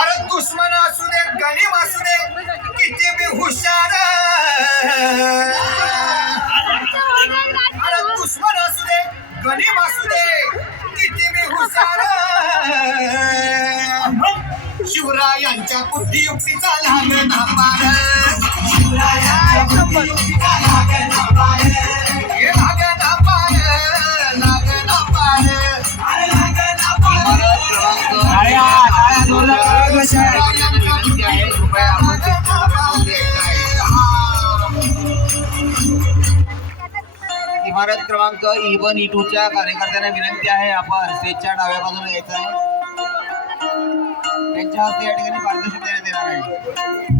अरे दुश्मन असू दे गणिम असू दे किती बी हुशार अरे दुश्मन असू दे गणिम असू दे किती बी हुशार शिवरायांच्या कुठली युक्तीचा लहान धापार. शिवराया इमारत क्रमांक ई वन ई च्या कार्यकर्त्यांना विनंती आहे आपण स्टेजच्या डाव्या बाजूला यायचं आहे त्यांच्या हस्ते या ठिकाणी पारितोषिक देण्यात येणार आहे.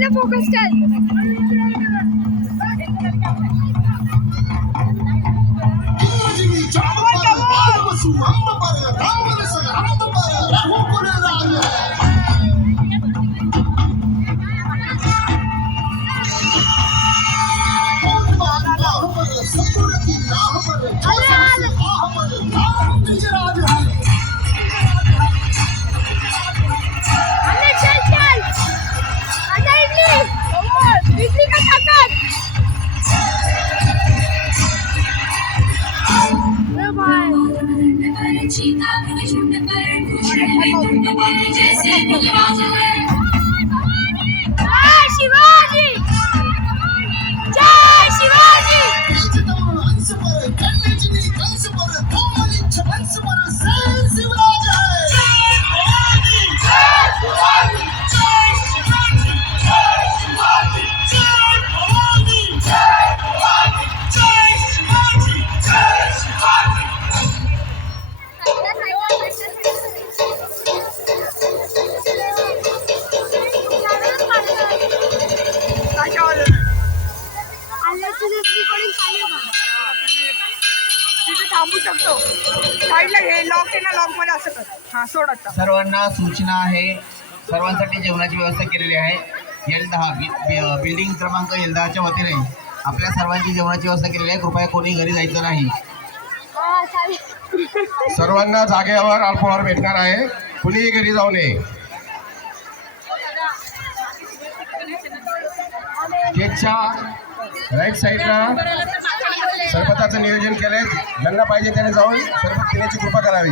फोकस कर చేసి थांबू शकतो. साईडला हे लॉक आहे ना असं कर. हा सोड आता. सर्वांना सूचना आहे. सर्वांसाठी जेवणाची व्यवस्था केलेली आहे. एल दहा बिल्डिंग क्रमांक एल दहाच्या वतीने आपल्या सर्वांची जेवणाची व्यवस्था केलेली आहे. कृपया कोणी घरी जायचं नाही. सर्वांना जागेवर अल्पहार भेटणार आहे. कुणीही घरी जाऊ नये. केकच्या राईट साईडला सरबताचं नियोजन केलंय. ज्यांना पाहिजे त्याने जाऊन सरबत पिण्याची कृपा करावी.